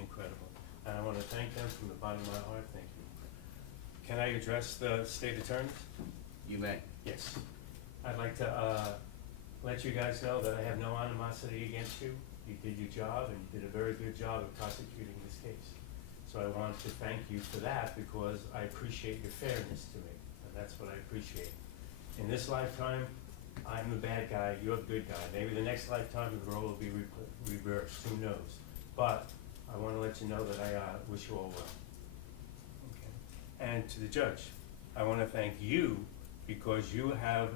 incredible. And I want to thank them from the bottom of my heart. Thank you. Can I address the state attorneys? You may. Yes. I'd like to let you guys know that I have no animosity against you. You did your job, and you did a very good job of prosecuting this case. So I wanted to thank you for that, because I appreciate your fairness to me, and that's what I appreciate. In this lifetime, I'm the bad guy, you're the good guy. Maybe the next lifetime the role will be reversed, who knows? But I want to let you know that I wish you all well. Okay. And to the judge, I want to thank you, because you have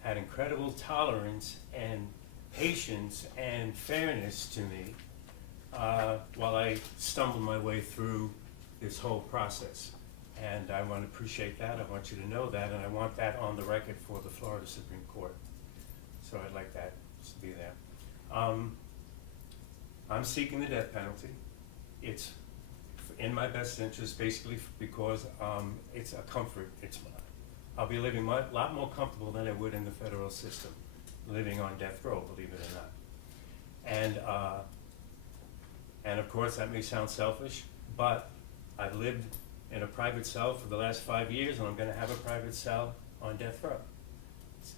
had incredible tolerance and patience and fairness to me while I stumbled my way through this whole process. And I want to appreciate that. I want you to know that, and I want that on the record for the Florida Supreme Court. So I'd like that to be there. I'm seeking the death penalty. It's in my best interest, basically, because it's a comfort. I'll be living a lot more comfortable than I would in the federal system, living on death row, believe it or not. And of course, that may sound selfish, but I've lived in a private cell for the last 5 years, and I'm going to have a private cell on death row.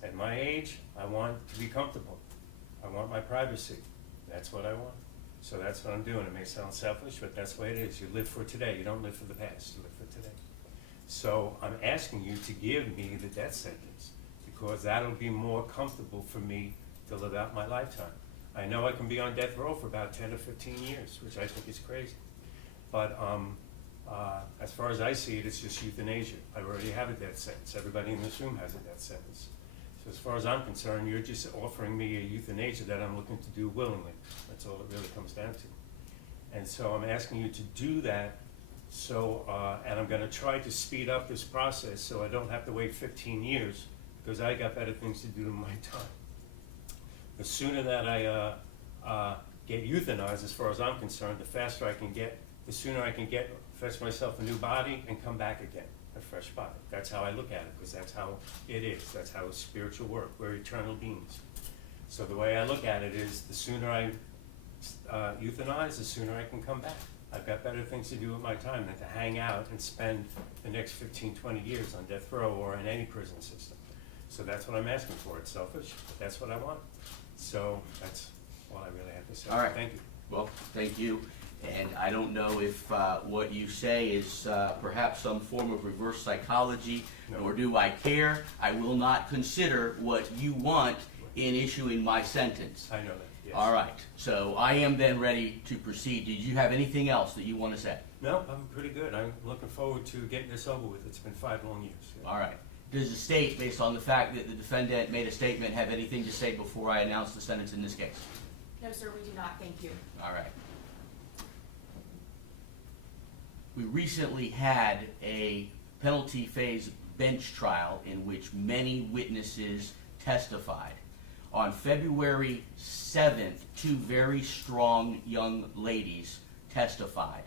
At my age, I want to be comfortable. I want my privacy. That's what I want. So that's what I'm doing. It may sound selfish, but that's the way it is. You live for today. You don't live for the past. You live for today. So I'm asking you to give me the death sentence, because that'll be more comfortable for me to live out my lifetime. I know I can be on death row for about 10 or 15 years, which I think is crazy. But as far as I see it, it's just euthanasia. I already have a death sentence. Everybody in this room has a death sentence. So as far as I'm concerned, you're just offering me a euthanasia that I'm looking to do willingly. That's all it really comes down to. And so I'm asking you to do that. So, and I'm going to try to speed up this process so I don't have to wait 15 years, because I got better things to do in my time. The sooner that I get euthanized, as far as I'm concerned, the faster I can get, the sooner I can get, fetch myself a new body and come back again, a fresh body. That's how I look at it, because that's how it is. That's how it's spiritual work. We're eternal beings. So the way I look at it is, the sooner I euthanize, the sooner I can come back. I've got better things to do with my time than to hang out and spend the next 15, 20 years on death row or in any prison system. So that's what I'm asking for. It's selfish, but that's what I want. So that's all I really have to say. All right. Thank you. Well, thank you. And I don't know if what you say is perhaps some form of reverse psychology, nor do I care. I will not consider what you want in issuing my sentence. I know that. Yes. All right. So I am then ready to proceed. Did you have anything else that you want to say? No, I'm pretty good. I'm looking forward to getting this over with. It's been 5 long years. Yeah. All right. Does the state, based on the fact that the defendant made a statement, have anything to say before I announce the sentence in this case? No, sir, we do not. Thank you. All right. We recently had a penalty phase bench trial in which many witnesses testified. On February 7th, 2 very strong young ladies testified.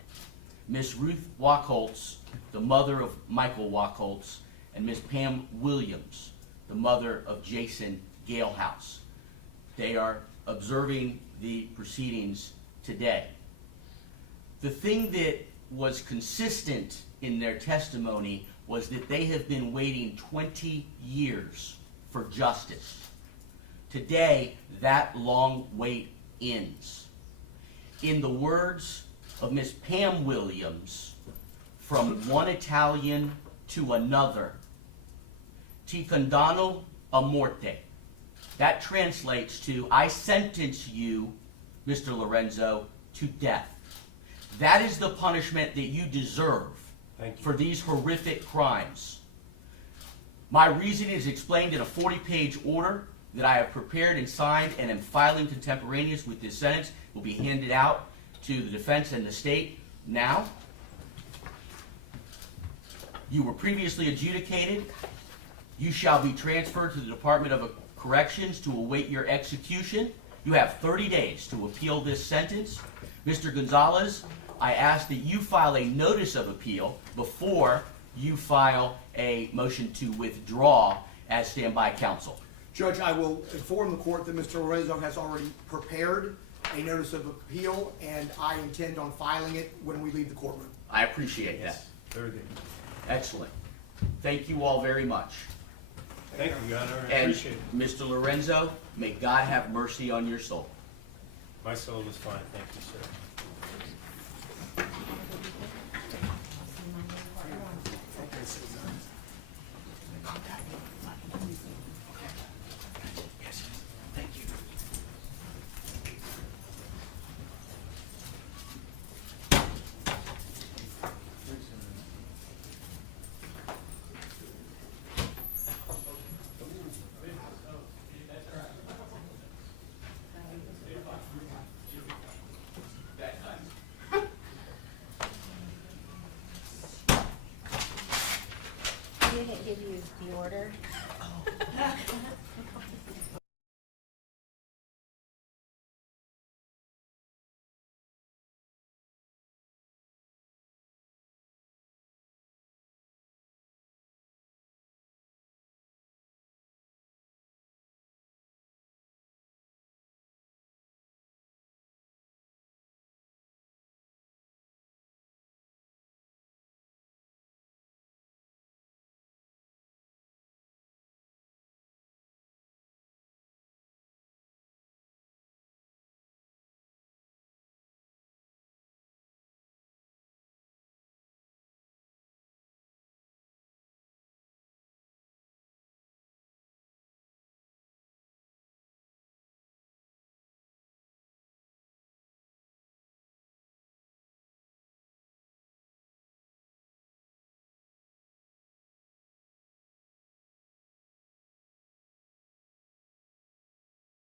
Miss Ruth Wachholtz, the mother of Michael Wachholtz, and Miss Pam Williams, the mother of Jason Galehouse. They are observing the proceedings today. The thing that was consistent in their testimony was that they have been waiting 20 years for justice. Today, that long wait ends. In the words of Miss Pam Williams, from one Italian to another, ti condanno a morte. That translates to, I sentence you, Mr. Lorenzo, to death. That is the punishment that you deserve for these horrific crimes. My reasoning is explained in a 40-page order that I have prepared and signed and am filing contemporaneous with this sentence. Will be handed out to the defense and the state now. You were previously adjudicated. You shall be transferred to the Department of Corrections to await your execution. You have 30 days to appeal this sentence. Mr. Gonzalez, I ask that you file a notice of appeal before you file a motion to withdraw as standby counsel. Judge, I will inform the court that Mr. Lorenzo has already prepared a notice of appeal, and I intend on filing it when we leave the courtroom. I appreciate that. Very good. Excellent. Thank you all very much. Thank you, Your Honor, I And appreciate it. Mr. Lorenzo, may God have mercy on your soul. My soul is fine, thank you, sir. Yes, thank you. Didn't give you the order?